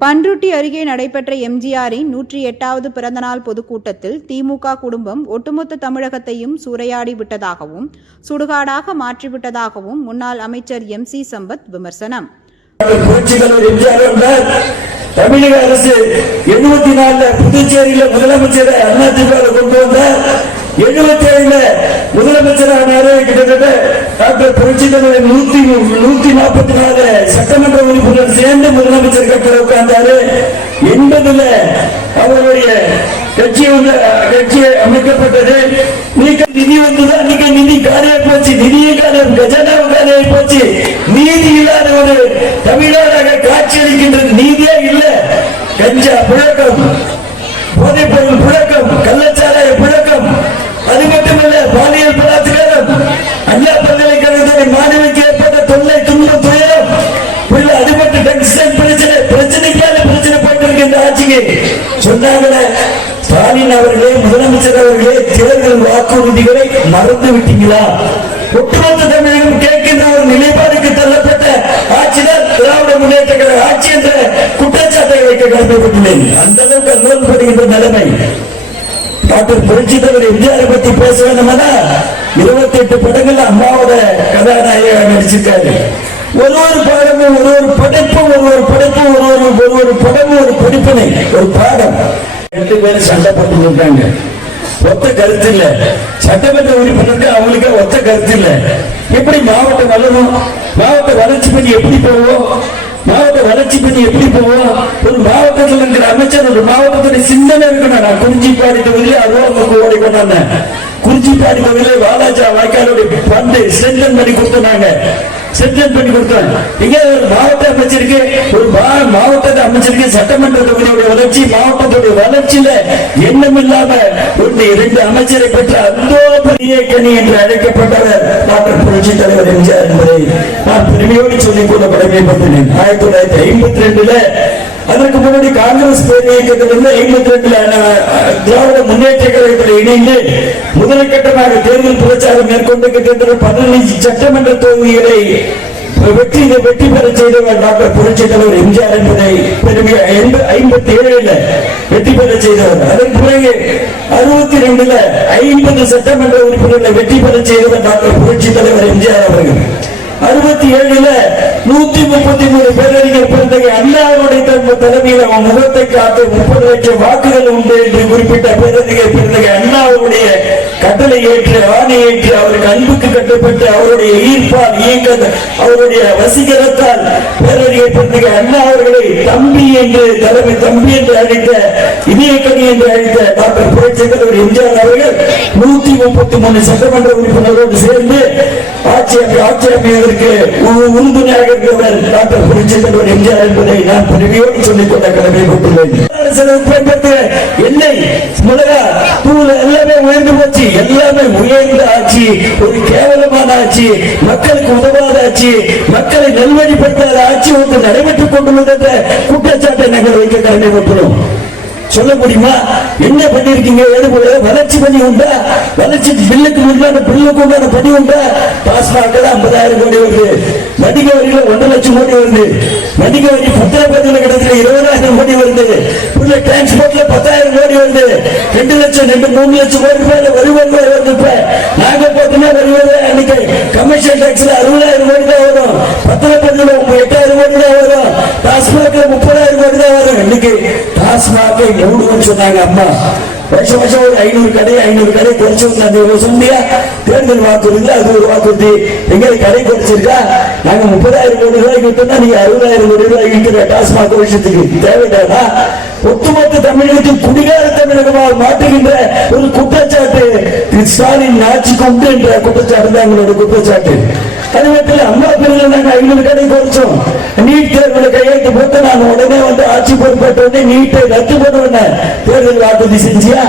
பன்ருட்டி அருகே நடைபெற்ற எம்ஜிஆரின் நூற்றி எட்டாவது பிறந்தநாள் பொதுக்கூட்டத்தில் திமுக குடும்பம் ஒட்டுமொத்த தமிழகத்தையும் சூறையாடி விட்டதாகவும் சுடுகாடாக மாற்றிவிட்டதாகவும் முன்னாள் அமைச்சர் எம் சி சம்பத் விமர்சனம். தமிழக அரசு எழுபத்தி நாலுல புதுச்சேரியில முதலமைச்சரை அதிமுக கொண்டு வந்த எழுபத்தி ஏழுல முதலமைச்சர் ஆனாரு கிட்டத்தட்ட டாக்டர் புரட்சி தலைவர் நூத்தி நூத்தி நாற்பத்தி நாலு சட்டமன்ற உறுப்பினர் சேர்ந்து முதலமைச்சர் கட்டில உட்கார்ந்தாரு. எண்பதுல அவருடைய கட்சி வந்து கட்சி அமைக்கப்பட்டது. நீக்க நிதி வந்தது அன்னைக்கு நிதி காலியாகி போச்சு. நிதியும் காலியாக கஜானாவும் காலியாகி போச்சு. நீதி இல்லாத ஒரு தமிழ்நாடாக காட்சி அளிக்கின்றது ஸ்டாலின் அவர்களே முதலமைச்சர் அவர்களே தேர்தல் வாக்குறுதிகளை மறந்து விட்டீங்களா? ஒட்டுமொத்த தமிழகம் கேட்கின்ற ஒரு நிலைப்பாடுக்கு தள்ளப்பட்ட ஆட்சிதான் திராவிட முன்னேற்ற கழக ஆட்சி என்ற குற்றச்சாட்டை வைக்க கடமைப்பட்டுள்ளேன். அந்த அளவுக்கு அலுவலப்படுகின்ற நிலைமை. டாக்டர் புரட்சி தலைவர் எம்ஜிஆரை பத்தி பேச வேண்டுமானா? இருபத்தி எட்டு படங்கள்ல அம்மாவோட கதாநாயகா நடிச்சிருக்காரு. ஒரு ஒரு பாடமும் ஒரு ஒரு படைப்பும் ஒரு ஒரு படைப்பும் ஒரு ஒரு ஒரு ஒரு படமும் ஒரு படிப்பினை ஒரு பாடம். ரெண்டு பேரும் சண்டை போட்டு இருக்காங்க ஒத்த கருத்து இல்ல. சட்டமன்ற உறுப்பினருக்கு அவங்களுக்கு ஒத்த கருத்து இல்ல. எப்படி மாவட்டம் வளரும்? மாவட்ட வளர்ச்சி பண்ணி எப்படி போவோம் மாவட்ட வளர்ச்சி பண்ணி எப்படி போவோம் ஒரு மாவட்டத்தில் இருக்கிற அமைச்சர் ஒரு மாவட்டத்துடைய சிந்தனை இருக்கணும். நான் குறிஞ்சிப்பாடி தொகுதியில அலுவலகத்துக்கு ஓடி கொண்டாந்தேன். குறிஞ்சிப்பாடி தொகுதியில வாலாஜா வாய்க்காலுடைய பண்டு சென்டன் பண்ணி கொடுத்தாங்க சென்டன் பண்ணி கொடுத்தோம் இங்க ஒரு மாவட்ட அமைச்சிருக்கு. ஒரு மாவட்டத்தை அமைச்சிருக்கு. அமைச்சருக்கு சட்டமன்ற தொகுதியுடைய வளர்ச்சி மாவட்டத்துடைய வளர்ச்சியில எண்ணம் இல்லாம ஒன்று இரண்டு அமைச்சரை பெற்ற அந்தோ பெரிய என்று அழைக்கப்பட்டவர் டாக்டர் புரட்சி தலைவர் எம்ஜிஆர் என்பதை நான் பெருமையோடு சொல்லிக் கொள்ள கடமைப்பட்டேன் ஆயிரத்தி தொள்ளாயிரத்தி ஐம்பத்தி ரெண்டுல அதற்கு முன்னாடி காங்கிரஸ் பேர் இயக்கத்திலிருந்து ஐம்பத்தி ரெண்டுல திராவிட முன்னேற்ற கழகத்தில் இணைந்து முதல் கட்டமாக தேர்தல் பிரச்சாரம் மேற்கொண்டு கிட்டத்தட்ட பதினஞ்சு சட்டமன்ற தொகுதிகளை வெற்றி வெற்றி பெற செய்தவர் டாக்டர் புரட்சி தலைவர் எம்ஜிஆர் என்பதை பெருமையா ஐம்பத்தி ஏழுல வெற்றி பெற செய்தவர். அதற்கு பிறகு அறுபத்தி ரெண்டுல ஐம்பது சட்டமன்ற உறுப்பினர்களை வெற்றி பெற செய்தவர் டாக்டர் புரட்சி தலைவர் எம்ஜிஆர் அவர்கள். அறுபத்தி ஏழுல நூத்தி முப்பத்தி மூணு பேரறிஞர் பிறந்தகை அண்ணாவுடைய தன் தலைமையில் அவன் முகத்தை காத்து முப்பது லட்சம் வாக்குகள் உண்டு என்று குறிப்பிட்ட பேரறிஞர் பிறந்தகை அண்ணாவுடைய கட்டளை ஏற்று ஆணை ஏற்று அவருக்கு அன்புக்கு கட்டப்பட்டு அவருடைய ஈர்ப்பால் இயக்க அவருடைய வசீகரத்தால் பேரறிஞர் பிறந்தகை அண்ணா அவர்களை தம்பி என்று தலைமை தம்பி என்று அழைத்த இதயக்கணி என்று அழைத்த டாக்டர் புரட்சி தலைவர் எம்ஜிஆர் அவர்கள் நூத்தி முப்பத்தி மூணு சட்டமன்ற உறுப்பினரோடு சேர்ந்து ஆட்சி ஆட்சி அமைவதற்கு உ- உறுதுணையாக இருக்கிறவர் டாக்டர் புரட்சி தலைவர் எம்ஜிஆர் என்பதை நான் பெருமையோடு சொல்லிக் கொண்ட கடமை மிளகா தூள் எல்லாமே உயர்ந்து போச்சு எல்லாமே உயர்ந்த ஆட்சி ஒரு கேவலமான ஆட்சி மக்களுக்கு உதவாத ஆட்சி மக்களை நல்வழிப்படுத்தாத ஆட்சி ஒன்று நடைபெற்றுக் கொண்டுள்ளது என்ற குற்றச்சாட்டை நாங்கள் வைக்க கடமைப்பட்டுள்ளோம். சொல்ல முடியுமா? என்ன பண்ணிருக்கீங்க எது போல? வளர்ச்சி பணி உண்டா? வளர்ச்சி பில்லுக்கு உண்டான பில்லுக்கு உண்டான பணி உண்டா? டாஸ்மாக் ஐம்பதாயிரம் கோடி வருது. வணிக வரியில ஒன்றரை லட்சம் கோடி வருது. வணிக வரி பத்திரப்பதிவுல கிடக்குற இருபதாயிரம் கோடி வருது. உள்ள டிரான்ஸ்போர்ட்ல பத்தாயிரம் கோடி வருது. ரெண்டு லட்சம் ரெண்டு மூணு லட்சம் கோடி ரூபாயில வரி வருவாய் வருது இப்ப. நாங்க போட்டுனா வரி வருவாய் அன்னைக்கு கமிஷன் டாக்ஸ்ல அறுபதாயிரம் கோடி தான் வரும். பத்திரப்பதிவுல எட்டாயிரம் கோடி தான் வரும். டாஸ்மாக்ல முப்பதாயிரம் கோடி தான் வரும். இன்னைக்கு டாஸ்மாகை மூடுவோம்னு சொன்னாங்க அம்மா. வருஷம் வருஷம் ஒரு ஐநூறு கடை ஐநூறு கடை குறைச்சு விட்டாங்க சொன்னியா தேர்தல் வாக்குறுதி அது ஒரு வாக்குறுதி. எங்க கடை குறைச்சிருக்கா நாங்க முப்பதாயிரம் கோடி ரூபாய்க்கு விட்டோம்னா நீங்க அறுபதாயிரம் கோடி ரூபாய் விற்கிற டாஸ்மாக் விஷயத்துக்கு தேவைதானா ஒட்டுமொத்த தமிழகத்தில் குடிகார தமிழகமாக மாற்றுகின்ற ஒரு குற்றச்சாட்டு. ஸ்டாலின் ஆட்சிக்கு உண்டு என்ற குற்றச்சாட்டு தான் எங்களோட குற்றச்சாட்டு. கழகத்தில் அம்மா பேரில் நாங்கள் ஐநூறு கடை குறைச்சோம் நீட் தேர்வில் கையெழுத்து போட்டு நான் உடனே வந்து ஆட்சி பொறுப்பேற்ற உடனே நீட்டை ரத்து பண்ணுவேன் தேர்தல் வாக்குறுதி செஞ்சியா?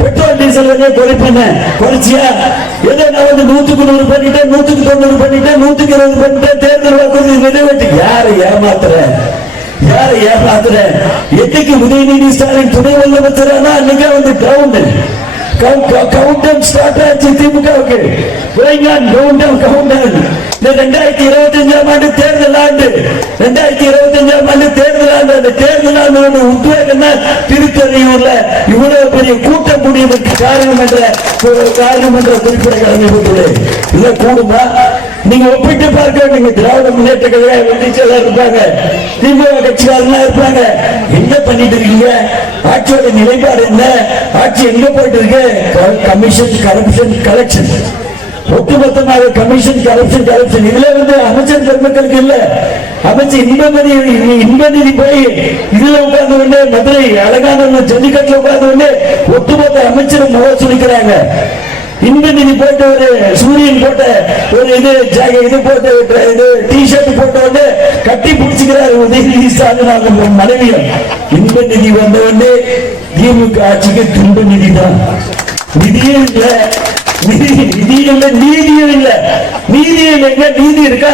பெட்ரோல் டீசல் வந்து குறைப்பேன் குறைச்சியா? ஏதோ நான் வந்து நூற்றுக்கு நூறு பண்ணிட்டேன் நூற்றுக்கு தொண்ணூறு பண்ணிட்டேன் நூற்றுக்கு இருபது பண்ணிட்டேன் தேர்தல் வாக்குறுதி நிறைவேற்றி. யாரை ஏமாத்துறேன் யாரை ஏமாத்துறேன் எதுக்கு உதயநிதி ஸ்டாலின் துணை முதலமைச்சரானா அன்னைக்கே வந்து கிரவுண்டு கவுண்ட் கவுண்ட் ஸ்டார்ட் ஆச்சு திமுகவுக்கு. Going on countdown countdown இந்த ரெண்டாயிரத்தி இருபத்தி அஞ்சாம் ஆண்டு தேர்தல் ஆண்டு. ரெண்டாயிரத்தி இருபத்தி அஞ்சாம் ஆண்டு தேர்தல் ஆண்டு. அந்த தேர்தல் ஆண்டு உத்வேகம் தான் திருத்தறையூர்ல இவ்வளவு பெரிய கூட்டம் முடிவதற்கு காரணம் என்ற ஒரு காரணம் என்ற குறிப்பிட கடமைப்பட்டுள்ளேன் இல்ல கூடுமா? நீங்க ஒப்பிட்டு பார்க்க நீங்க திராவிட முன்னேற்ற கழக வெற்றிச்செயலர் இருப்பாங்க. திமுக கட்சிக்காரங்களா இருப்பாங்க. என்ன பண்ணிட்டு இருக்கீங்க? ஆட்சியோட நிலைப்பாடு என்ன? ஆட்சி எங்க போயிட்டு இருக்கு? Commission corruption collection. ஒட்டுமொத்தமாக கமிஷன் கரப்ஷன் கரப்ஷன் இதுல வந்து அமைச்சர் பெருமக்களுக்கு இல்ல. அமைச்சர் இன்பமதி இன்பநிதி போய் இதுல உட்கார்ந்து கொண்டு மதுரை அழகான ஜல்லிக்கட்டுல உட்கார்ந்து கொண்டு ஒட்டுமொத்த அமைச்சர் முக சுழிக்கிறாங்க இன்பநிதி போட்ட ஒரு சூரியன் போட்ட ஒரு இது இது போட்ட இது டிஷர்ட் போட்ட உடனே கட்டி பிடிச்சுக்கிறாரு உதயநிதி ஸ்டாலின் மனைவியம் இன்பநிதி வந்த உடனே திமுக ஆட்சிக்கு துன்ப நிதி தான். நிதியே இல்லை. நிதியும் இல்ல நீதியும் இல்ல. நீதியும் எங்க? நீதி இருக்கா?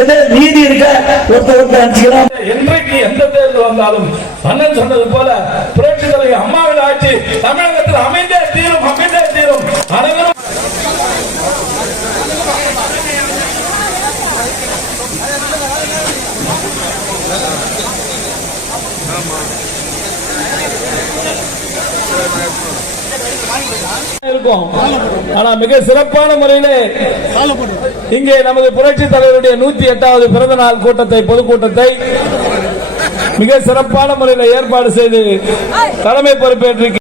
எதை நீதி இருக்கா? ஒருத்தர் ஒருத்தர் அடிச்சுக்கலாம் என்றைக்கு எந்த தேர்தல் வந்தாலும் அண்ணன் சொன்னது போல புரட்சி தலைவர் அம்மாவின் ஆட்சி தமிழகத்தில் அமைந்தே தீரும் அமைந்தே தீரும். அனைவரும் இருக்கும். ஆனா மிக சிறப்பான முறையிலே இங்கே நமது புரட்சி தலைவருடைய நூத்தி எட்டாவது பிறந்த நாள் கூட்டத்தை பொதுக்கூட்டத்தை மிக சிறப்பான முறையில் ஏற்பாடு செய்து தலைமை பொறுப்பேற்றிருக்கிறார்